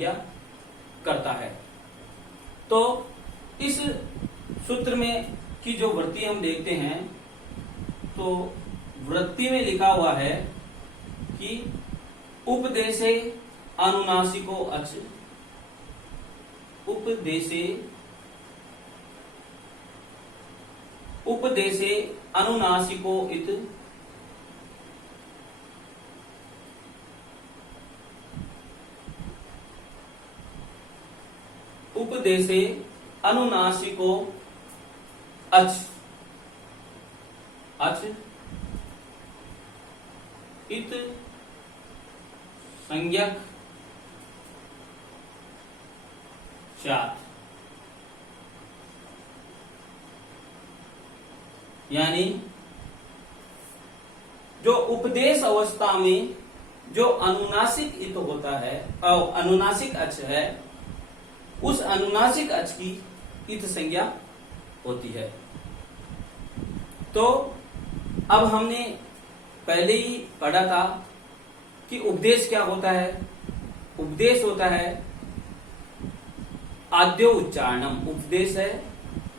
करता है। तो इस सूत्र में की जो वृत्ति हम देखते हैं, तो वृत्ति में लिखा हुआ है कि उपदेशे अनुनासिको अच, उपदेशे अनुनासिको इत, उपदेशे अनुनासिको अच, इत संज्ञक चात, यानी जो उपदेश अवस्था में जो अनुनासिक इत होता है और अनुनासिक अच है, उस अनुनासिक अच की इत संज्ञा होती है। तो अब हमने पहले ही पढ़ा था कि उपदेश क्या होता है। उपदेश होता है आद्यो उच्चारणम, उपदेश है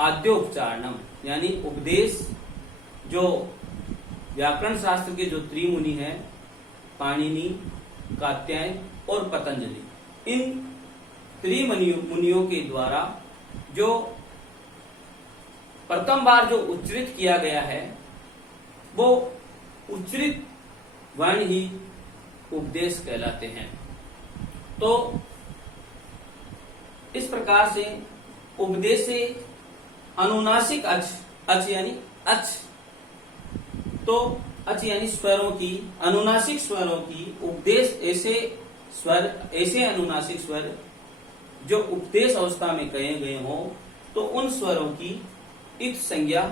आद्यो उच्चारणम, यानी उपदेश जो व्याकरण शास्त्र के जो त्रिमुनि हैं, पाणिनि, कात्यायन और पतंजलि, इन त्रिमुनियों के द्वारा जो प्रथम बार जो उच्चरित किया गया है, वो उच्चरित वर्ण ही उपदेश कहलाते हैं। तो इस प्रकार से उपदेश से अनुनासिक अच यानी अच, तो अच यानी स्वरों की, अनुनासिक स्वरों की, उपदेश ऐसे स्वर, ऐसे अनुनासिक स्वर जो उपदेश अवस्था में कहे गए हो, तो उन स्वरों की इत संज्ञा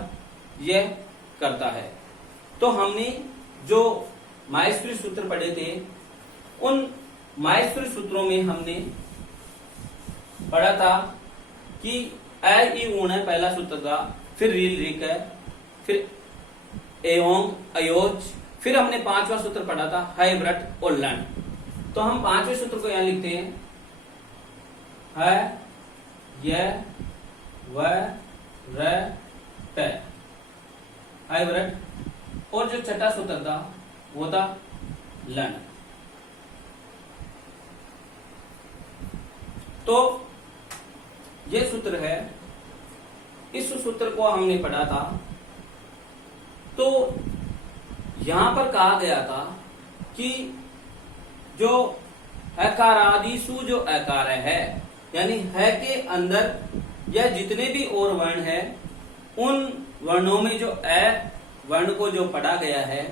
यह करता है। तो हमने जो माहेश्वरी सूत्र पढ़े थे, उन माहेश्वरी सूत्रों में हमने पढ़ा था कि ऐ ई ऊण है पहला सूत्र था, फिर रील रिक है, फिर एवं अयोज, फिर हमने पांचवा सूत्र पढ़ा था है व्रट और लन। तो हम पांचवें सूत्र को यहां लिखते हैं, है यह वह र ट, है व्रट, और जो छठा सूत्र था वो था लन। तो ये सूत्र है, इस सूत्र को हमने पढ़ा था। तो यहां पर कहा गया था कि जो अकारादिसु जो अकार है, यानी है के अंदर या जितने भी और वर्ण है, उन वर्णों में जो अ वर्ण को जो पढ़ा गया है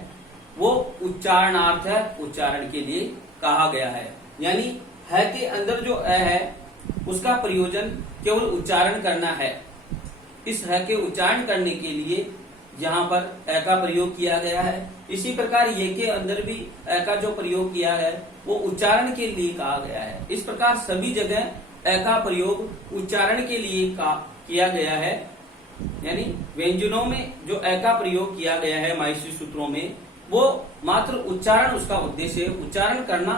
वो उच्चारणार्थ है, उच्चारण के लिए कहा गया है। यानी है के अंदर जो अ है उसका प्रयोजन केवल उच्चारण करना है। इस है के उच्चारण करने के लिए यहाँ पर अ का प्रयोग किया गया है। इसी प्रकार ये के अंदर भी अ का जो प्रयोग किया है वो उच्चारण के लिए कहा गया है। इस प्रकार सभी जगह अ का प्रयोग उच्चारण के लिए किया गया है। यानी व्यंजनों में जो अ का प्रयोग किया गया है माहेश्वरी सूत्रों में, वो मात्र उच्चारण उसका उद्देश्य है, उच्चारण करना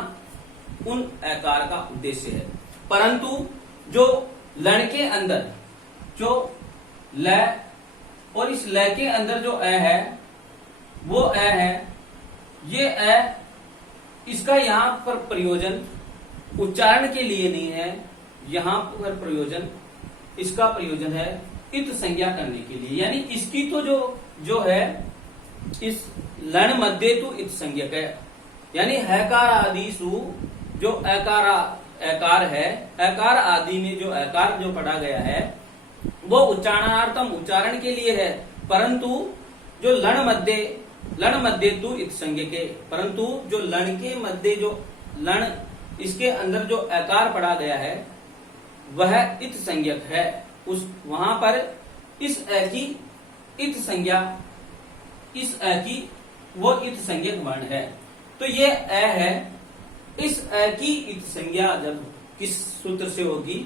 उन अकार का उद्देश्य है। परंतु जो लन के अंदर जो ल और इस ल के अंदर जो अ है, वो अ है, ये अ, इसका यहाँ पर प्रयोजन उच्चारण के लिए नहीं है, यहाँ पर प्रयोजन, इसका प्रयोजन है इत संज्ञा करने के लिए। यानी इसकी तो जो है इस लन मध्य तो इत संज्ञक है। यानी हकार आदिसु जो अकार है, अकार आदि में जो अकार जो पढ़ा गया है वो उच्चारणार्थम उच्चारण के लिए है। परंतु जो लन मध्य तो इत संज्ञक है, परंतु जो लन के मध्य जो लन, इसके अंदर जो अकार पढ़ा गया है वह इत संज्ञक है। उस वहां पर इस अ की इत संज्ञा, इस अ की वो इत संज्ञक वर्ण है। तो ये अ है, इस अ की इत संज्ञा जब किस सूत्र से होगी,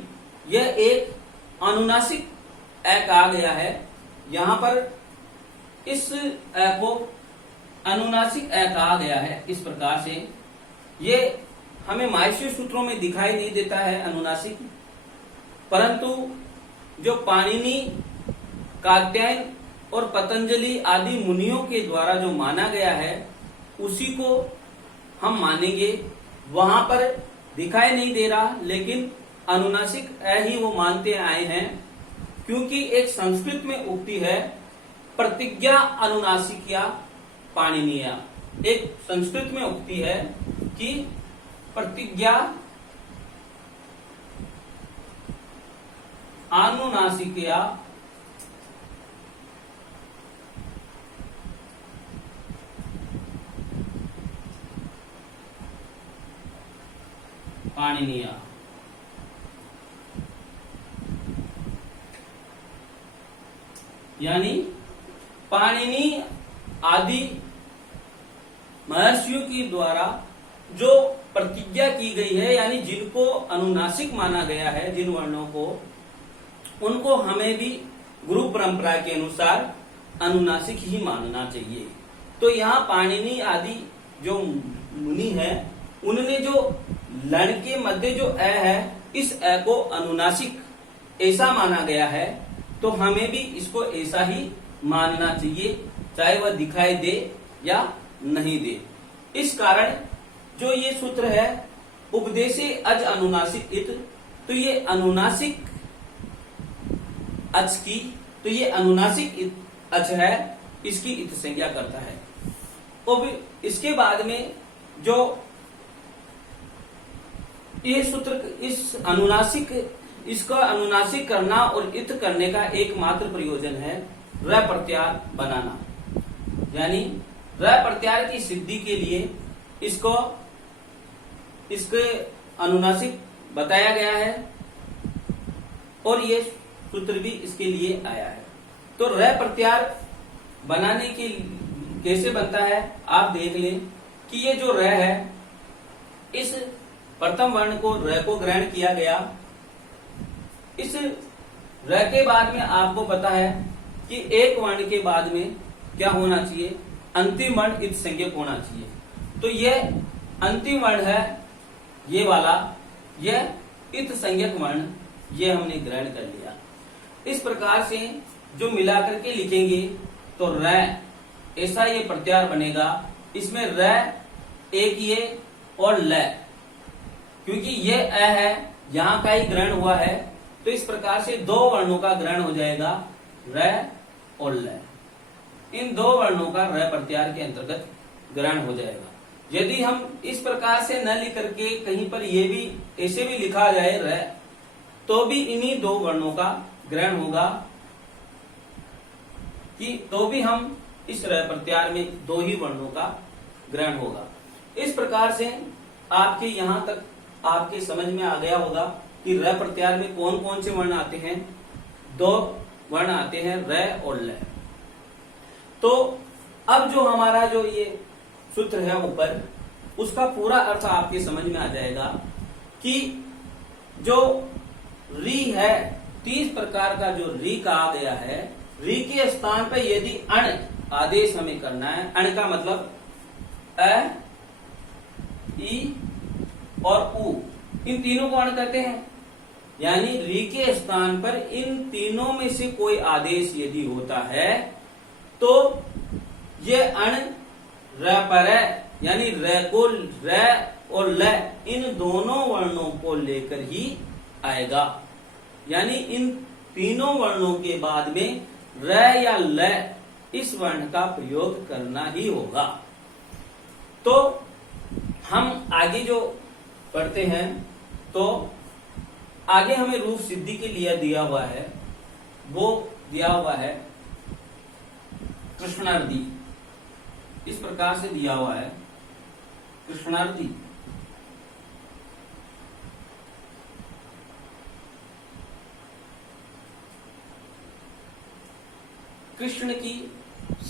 यह एक अनुनासिक अ कहा गया है। यहां पर इस अ को अनुनासिक अ कहा गया है। इस प्रकार से ये हमें माहेश्वरी सूत्रों में दिखाई नहीं देता है अनुनासिक, परंतु जो पाणिनि, कात्यायन और पतंजलि आदि मुनियों के द्वारा जो माना गया है उसी को हम मानेंगे। वहां पर दिखाई नहीं दे रहा, लेकिन अनुनासिक ही वो मानते आए हैं, क्योंकि एक संस्कृत में उक्ति है प्रतिज्ञा अनुनासिकिया पाणिनीया। एक संस्कृत में उक्ति है कि प्रतिज्ञा अनुनासिकिया पाणिनीया। यानी पाणिनि आदि महर्षियों के द्वारा जो प्रतिज्ञा की गई है, यानी जिनको अनुनासिक माना गया है, जिन वर्णों को, उनको हमें भी गुरु परंपरा के अनुसार अनुनासिक ही मानना चाहिए। तो यहाँ पाणिनि आदि जो मुनि है, उन्होंने जो लण के मध्य जो अ है, इस अ को अनुनासिक ऐसा माना गया है, तो हमें भी इसको ऐसा ही मानना चाहिए, चाहे वह दिखाई दे या नहीं दे। इस कारण जो ये सूत्र है उपदेशे अज अनुनासिक इत, तो ये अनुनासिक अच की, तो ये अनुनासिक अच है, इसकी इत संज्ञा करता है। और इसके बाद में जो ये सूत्र, इस अनुनासिक, इसका अनुनासिक करना और इत करने का एकमात्र प्रयोजन है र प्रत्यार बनाना। यानी र प्रत्यार की सिद्धि के लिए इसको, इसके अनुनासिक बताया गया है, और ये सूत्र भी इसके लिए आया है। तो र प्रत्यार बनाने के कैसे बनता है, आप देख लें कि ये जो र है, इस प्रथम वर्ण को र को ग्रहण किया गया। इस र के बाद में आपको पता है कि एक वर्ण के बाद में क्या होना चाहिए, अंतिम वर्ण इत संज्ञक होना चाहिए। तो ये अंतिम वर्ण है, ये वाला, यह इत संज्ञक वर्ण, ये हमने ग्रहण कर लिया। इस प्रकार से जो मिलाकर के लिखेंगे तो र, ऐसा ये प्रत्यार बनेगा। इसमें र, एक ये और ल, क्योंकि ये अ है, यहां का ही ग्रहण हुआ है, तो इस प्रकार से दो वर्णों का ग्रहण हो जाएगा, र और ल। इन दो वर्णों का र प्रत्यार के अंतर्गत ग्रहण हो जाएगा। यदि हम इस प्रकार से न लिख करके कहीं पर ये भी ऐसे भी लिखा जाए र, तो भी इन्हीं दो वर्णों का ग्रहण होगा, कि तो भी हम इस र प्रत्यार में दो ही वर्णों का ग्रहण होगा। इस प्रकार से आपके यहां तक आपके समझ में आ गया होगा कि र प्रत्यार में कौन कौन से वर्ण आते हैं। दो वर्ण आते हैं, र और ल। तो अब जो हमारा जो ये सूत्र है ऊपर, उसका पूरा अर्थ आपके समझ में आ जाएगा कि जो री है, 30 प्रकार का जो री कहा गया है, री के स्थान पर यदि अण आदेश हमें करना है, अण का मतलब अ, ई और उ, इन तीनों को अण कहते हैं। यानी री के स्थान पर इन तीनों में से कोई आदेश यदि होता है, तो ये अण र पर है, यानी र को, र और ल, इन दोनों वर्णों को लेकर ही आएगा। यानी इन तीनों वर्णों के बाद में र या ल, इस वर्ण का प्रयोग करना ही होगा। तो हम आगे जो पढ़ते हैं, तो आगे हमें रूप सिद्धि के लिए दिया हुआ है, वो दिया हुआ है कृष्णार्धी। इस प्रकार से दिया हुआ है कृष्णार्धी। कृष्ण की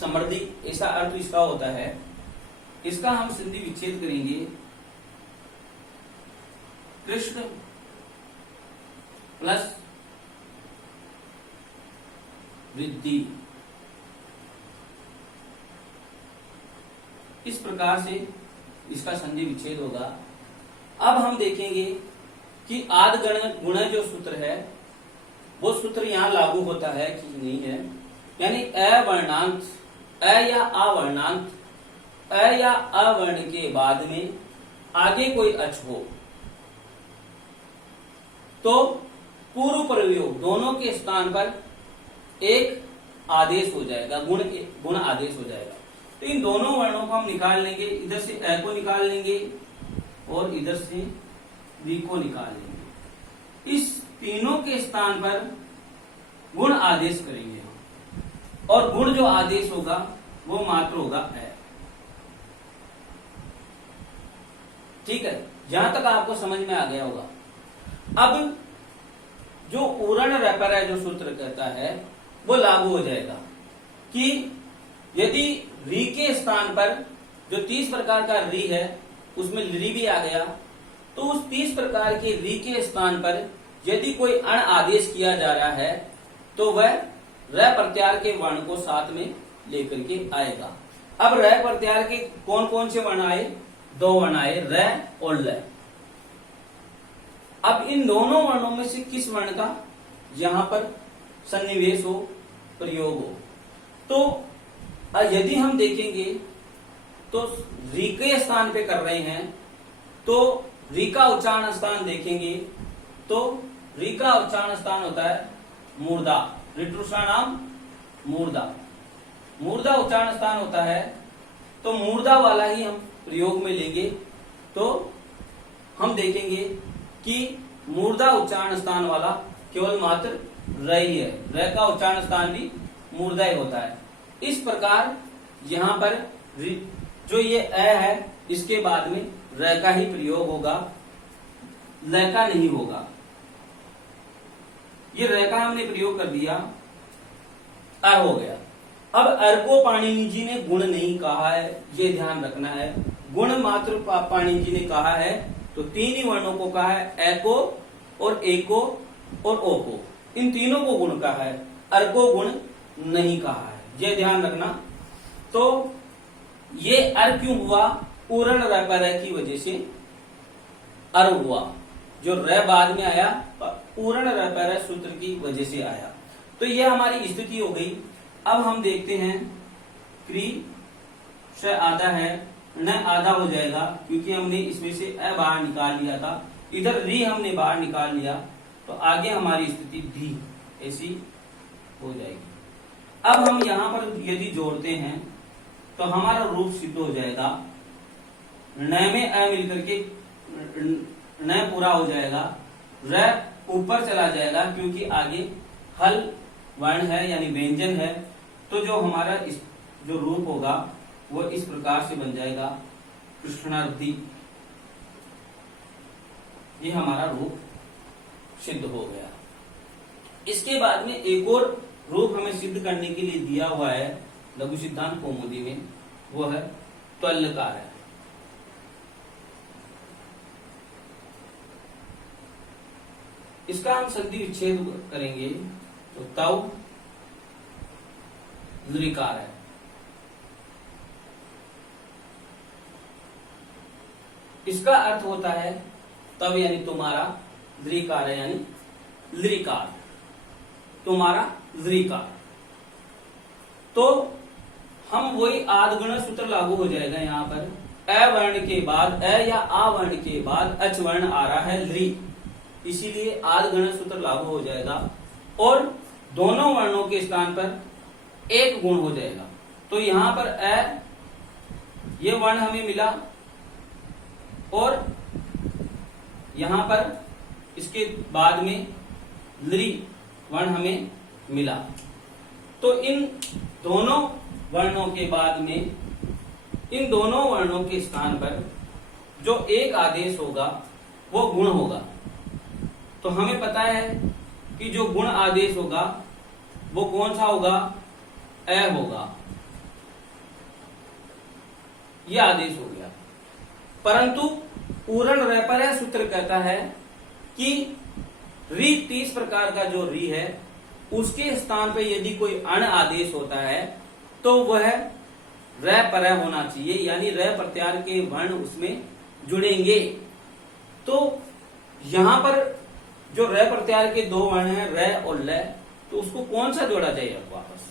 समृद्धि, ऐसा अर्थ इसका होता है। इसका हम संधि विच्छेद करेंगे, कृष्ण प्लस वृद्धि। इस प्रकार से इसका संधि विच्छेद होगा। अब हम देखेंगे कि आद गुण जो सूत्र है वो सूत्र यहाँ लागू होता है कि नहीं है। यानी अवर्णांत अ या अवर्णांत अ या अवर्ण के बाद में आगे कोई अच हो तो पूर्व प्रयोग दोनों के स्थान पर एक आदेश हो जाएगा, गुण आदेश हो जाएगा। तो इन दोनों वर्णों को हम निकाल लेंगे, इधर से अ को निकाल लेंगे और इधर से री को निकाल लेंगे। इस तीनों के स्थान पर गुण आदेश करेंगे हम, और गुण जो आदेश होगा वो मात्र होगा अ। ठीक है, जहां तक आपको समझ में आ गया होगा। अब जो उरण रैपर है जो सूत्र कहता है वो लागू हो जाएगा कि यदि री के स्थान पर जो 30 प्रकार का री है उसमें री भी आ गया, तो उस 30 प्रकार के री के स्थान पर यदि कोई अण आदेश किया जा रहा है तो वह र प्रत्यार के वर्ण को साथ में लेकर के आएगा। अब र प्रत्यार के कौन कौन से वर्ण आए? 2 वर्ण आए, र और ल। अब इन दोनों वर्णों में से किस वर्ण का यहां पर सन्निवेश हो, प्रयोग हो, तो यदि हम देखेंगे तो री के स्थान पे कर रहे हैं तो री का उच्चारण स्थान देखेंगे तो री का उच्चारण स्थान होता है मूर्धा, ऋतुषा नाम मूर्धा। मूर्धा उच्चारण स्थान होता है तो मूर्धा वाला ही हम प्रयोग में लेंगे। तो हम देखेंगे कि मूर्धा उच्चारण स्थान वाला केवल मात्र र ही है, र का उच्चारण स्थान भी मूर्धा ही होता है। इस प्रकार यहाँ पर जो ये अ है इसके बाद में र का ही प्रयोग होगा, ल का नहीं होगा। ये र का हमने प्रयोग कर दिया, अ हो गया। अब अर को पाणिनि जी ने गुण नहीं कहा है, ये ध्यान रखना है। गुण मात्र पाणिनि जी ने कहा है तो 3 ही वर्णों को कहा है, ए को और ए को और ओ को, इन तीनों को गुण कहा है, अर को गुण नहीं कहा है, ये ध्यान रखना। तो ये अर क्यों हुआ? उरण र की वजह से अर हुआ, जो र बाद में आया उरण र सूत्र की वजह से आया। तो ये हमारी स्थिति हो गई। अब हम देखते हैं क्री श आधा है, न आधा हो जाएगा क्योंकि हमने इसमें से अ बाहर निकाल लिया था, इधर री हमने बाहर निकाल लिया, तो आगे हमारी स्थिति धी ऐसी हो जाएगी। अब हम यहां पर यदि जोड़ते हैं तो हमारा रूप सिद्ध हो जाएगा, न में अ मिलकर के न पूरा हो जाएगा, र ऊपर चला जाएगा क्योंकि आगे हल वर्ण है यानी व्यंजन है। तो जो हमारा जो रूप होगा वो इस प्रकार से बन जाएगा कृष्णार्थी। ये हमारा रूप सिद्ध हो गया। इसके बाद में एक और रूप हमें सिद्ध करने के लिए दिया हुआ है लघु सिद्धांत कौमुदी में, वो है त्वल्लकार है। इसका हम संधि विच्छेद करेंगे तो तव लृकार है। इसका अर्थ होता है तब यानी तुम्हारा, लृकार है यानी लृकार, तुम्हारा लृकार। तो हम वही आदगुण सूत्र लागू हो जाएगा। यहाँ पर अ वर्ण के बाद अ या आ वर्ण के बाद अच वर्ण आ रहा है लृ, इसीलिए आदगुण सूत्र लागू हो जाएगा और दोनों वर्णों के स्थान पर एक गुण हो जाएगा। तो यहाँ पर अ ये वर्ण हमें मिला और यहाँ पर इसके बाद में लृ वर्ण हमें मिला। तो इन दोनों वर्णों के बाद में इन दोनों वर्णों के स्थान पर जो एक आदेश होगा वो गुण होगा। तो हमें पता है कि जो गुण आदेश होगा वो कौन सा होगा? अ होगा। यह आदेश हो गया। परंतु उरण रैपर सूत्र कहता है कि री 30 प्रकार का जो री है उसके स्थान पे यदि कोई अण आदेश होता है तो वह र पर होना चाहिए, यानी र प्रत्यार के वर्ण उसमें जुड़ेंगे। तो यहां पर जो र प्रत्याहार के 2 वर्ण हैं र और ल, तो उसको कौन सा जोड़ा जाएगा वापस?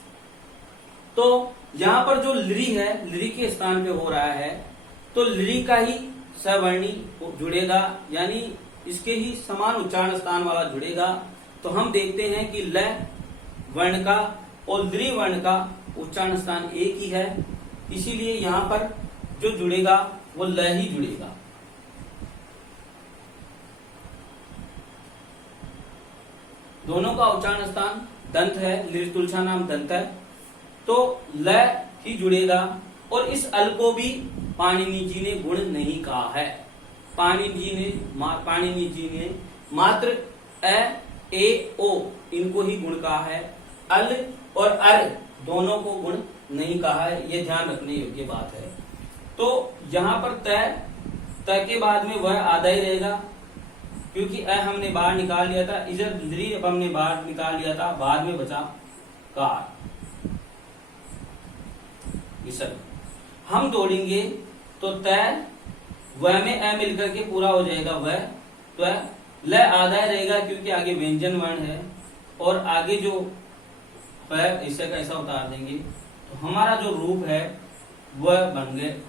तो यहां पर जो लृ है, लृ के स्थान पे हो रहा है, तो लृ का ही सवर्णी जुड़ेगा, यानी इसके ही समान उच्चारण स्थान वाला जुड़ेगा। तो हम देखते हैं कि ल वर्ण का और लृ वर्ण का उच्चारण स्थान एक ही है, इसीलिए यहां पर जो जुड़ेगा वो ल ही जुड़ेगा। दोनों का उच्चारण स्थान दंत है, लृ तुलसा नाम दंत है, तो ल ही जुड़ेगा। और इस अल को भी पाणिनि जी ने गुण नहीं कहा है। पाणिनि जी ने मात्र अ, ए, ओ इनको ही गुण कहा है। अल और अर दोनों को गुण नहीं कहा है, ये ध्यान रखने योग्य बात है। तो यहां पर त के बाद में वह आधा ही रहेगा, क्योंकि अ हमने बाहर निकाल लिया था, इधर लृ अब हमने बाहर निकाल लिया था, बाद में बचा कार विसर्ग। हम जोड़ेंगे तो तय वह में अ मिलकर के पूरा हो जाएगा वह, तो ल आधा ही रहेगा क्योंकि आगे व्यंजन वर्ण है, और आगे जो है इसे का ऐसा उतार देंगे, तो हमारा जो रूप है वह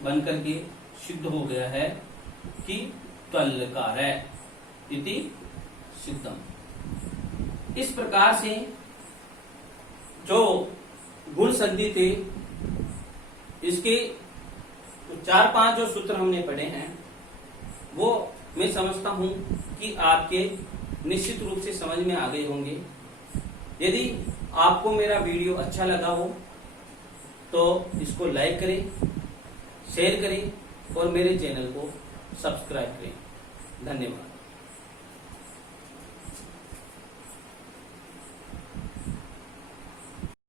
बन करके सिद्ध हो गया है कि त्वलकार इति सिद्धम। इस प्रकार से जो गुण संधि थे, इसके 4-5 जो सूत्र हमने पढ़े हैं, वो मैं समझता हूं कि आपके निश्चित रूप से समझ में आ गए होंगे। यदि आपको मेरा वीडियो अच्छा लगा हो तो इसको लाइक करें, शेयर करें और मेरे चैनल को सब्सक्राइब करें। धन्यवाद।